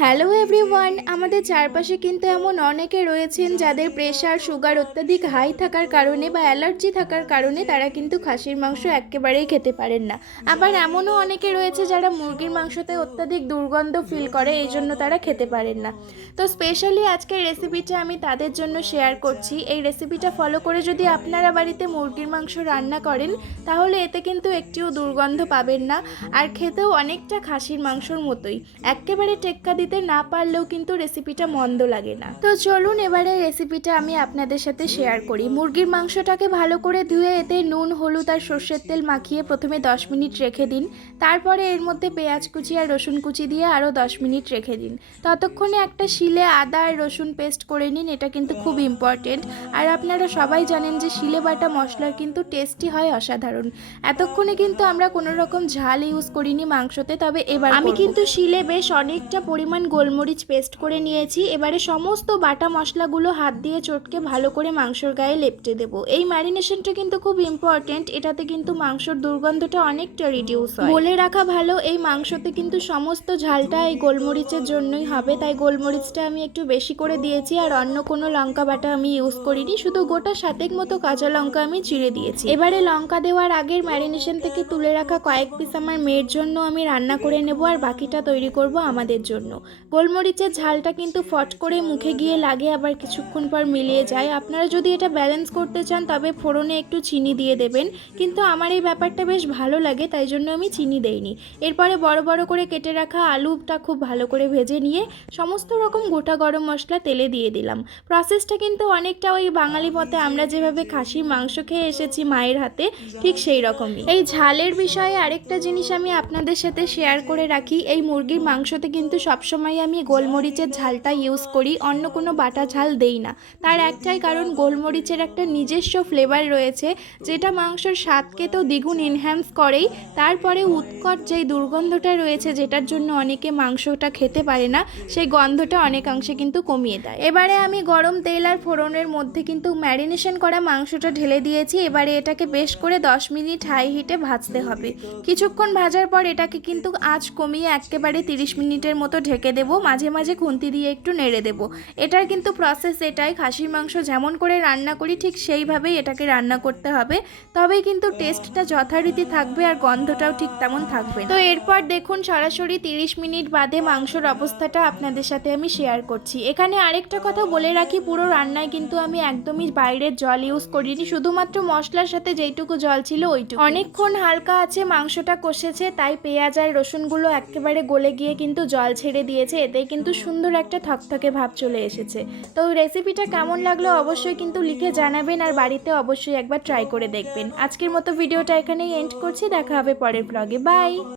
Hello everyone আমাদের চারপাশে কিন্তু এমন অনেকে রয়েছেন যাদের প্রেশার সুগার অত্যাধিক হাই থাকার কারণে বা অ্যালার্জি থাকার কারণে তারা কিন্তু খাসির মাংস একেবারেই খেতে পারেন না। আবার এমনও অনেকে রয়েছে যারা মুরগির মাংসতে অত্যাধিক দুর্গন্ধ ফিল করে এই জন্য তারা খেতে পারেন না। তো স্পেশালি আজকের রেসিপিটা আমি তাদের জন্য শেয়ার করছি। এই রেসিপিটা ফলো করে যদি আপনারা বাড়িতে মুরগির মাংস রান্না করেন, তাহলে এতে কিন্তু একটিও দুর্গন্ধ পাবেন না। আর খেতেও অনেকটা খাসির মাংসর মতোই। একেবারে টেক্কা দিতে না পারলেও কিন্তু রেসিপিটা মন্দ লাগে না। তো চলুন এবারে রেসিপিটা আমি আপনাদের সাথে শেয়ার করি। মুরগির মাংসটাকে ভালো করে ধুয়ে এতে নুন হলুদ আর সর্ষের তেল মাখিয়ে প্রথমে 10 মিনিট রেখে দিন। তারপরে এর মধ্যে পেঁয়াজ কুচি আর রসুন কুচি দিয়ে আরও 10 মিনিট রেখে দিন। ততক্ষণে একটা শিলে আদা আর রসুন পেস্ট করে নিন এটা কিন্তু খুব ইম্পর্টেন্ট আর আপনারা সবাই জানেন যে শিলে বাটা মশলার কিন্তু টেস্টি হয় অসাধারণ। এতক্ষণে কিন্তু আমরা কোনো রকম ঝাল ইউজ করিনি মাংসতে তবে এবার আমি কিন্তু শিলে বেশ অনেকটা পরিমাণ গোলমরিচ পেস্ট করে নিয়েছি। এবারে সমস্ত বাটা মশলাগুলো হাত দিয়ে চটকে ভালো করে মাংসর গায়ে লেপটে দেব। এই ম্যারিনেশনটা কিন্তু খুব ইম্পর্টেন্ট এটাতে কিন্তু মাংসর দুর্গন্ধটা অনেকটা রিডিউস হয়। বলে রাখা ভালো, এই মাংসতে কিন্তু সমস্ত ঝালটা এই গোলমরিচের জন্যই হবে। তাই গোলমরিচটা আমি একটু বেশি করে দিয়েছি আর অন্য কোনো লঙ্কা বাটা আমি ইউজ করিনি। শুধু গোটা সাতেক মতো কাঁচা লঙ্কা আমি চিড়ে দিয়েছি। এবারে লঙ্কা দেওয়ার আগের ম্যারিনেশন থেকে তুলে রাখা কয়েক পিস আমার মেয়ের জন্য আমি রান্না করে নেব আর বাকিটা তৈরি করব আমাদের জন্য। গোলমরিচের ঝালটা কিন্তু ফট করে মুখে গিয়ে লাগে, আবার কিছুক্ষণ পর মিলিয়ে যায়। আপনারা যদি এটা ব্যালেন্স করতে চান, তবে ফোড়নে একটু চিনি দিয়ে দেবেন। কিন্তু আমার এই ব্যাপারটা বেশ ভালো লাগে, তাই জন্য আমি চিনি দেইনি। এরপরে বড় বড় করে কেটে রাখা আলুটা খুব ভালো করে ভেজে নিয়ে সমস্ত রকম গোটা গরম মশলা তেলে দিয়ে দিলাম। প্রসেসটা কিন্তু অনেকটা ওই বাঙালি মতে আমরা যেভাবে খাসির মাংস খেয়ে এসেছি মায়ের হাতে, ঠিক সেই রকমই। এই ঝালের বিষয়ে আরেকটা জিনিস আমি আপনাদের সাথে শেয়ার করে রাখি, এই মুরগির মাংসতে কিন্তু সবসময় আমি গোলমরিচের ঝালটা ইউজ করি, অন্য কোনো বাটা ঝাল দেই না। তার একটাই কারণ গোলমরিচের একটা নিজস্ব ফ্লেভার রয়েছে, যেটা মাংসর স্বাদকে তো দ্বিগুণ এনহ্যান্স করেই। তারপরে উৎকট যেই দুর্গন্ধটা রয়েছে, যেটার জন্য অনেকে মাংসটা খেতে পারে না, সেই গন্ধটা অনেকাংশে কিন্তু কমিয়ে দেয়। এবারে আমি গরম তেল আর ফোড়নের মধ্যে কিন্তু ম্যারিনেশন করা মাংসটা ঢেলে দিয়েছি। এবারে এটাকে বেশ করে 10 মিনিট হাই হিটে ভাজতে হবে। কিছুক্ষণ ভাজার পর এটাকে কিন্তু আঁচ কমিয়ে একেবারে 30 মিনিটের মতো ঢেকে দেবো, মাঝে মাঝে খুন্তি দিয়ে একটু নেড়ে দেবো। এটার কিন্তু প্রসেস এটাই, খাসির মাংস যেমন করে রান্না করি, ঠিক সেইভাবেই এটাকে রান্না করতে হবে। তবেই কিন্তু টেস্টটা যথারীতি থাকবে আর গন্ধটাও ঠিক তেমন থাকবে তো এরপর দেখুন, সরাসরি 30 মিনিট বাদে মাংসর অবস্থাটা আপনাদের সাথে আমি শেয়ার করছি। এখানে আরেকটা কথা বলে রাখি, পুরো রান্নায় কিন্তু আমি একদমই বাইরের জল ইউজ করিনি, শুধুমাত্র মশলার সাথে যেইটুকু জল ছিল ওইটুকু। অনেকক্ষণ হালকা আছে, মাংসটা কষেছে, তাই পেঁয়াজ আর রসুনগুলো একেবারে গলে গিয়ে কিন্তু জল ছেড়ে দিয়েছে, এতে কিন্তু সুন্দর একটা থকথকে ভাব চলে এসেছে। তো রেসিপিটা কেমন লাগল অবশ্যই কিন্তু লিখে জানাবেন আর বাড়িতে অবশ্যই একবার ট্রাই করে দেখবেন। আজকের মতো ভিডিওটা এখানেই এন্ড করছি, দেখা হবে পরের ব্লগে বাই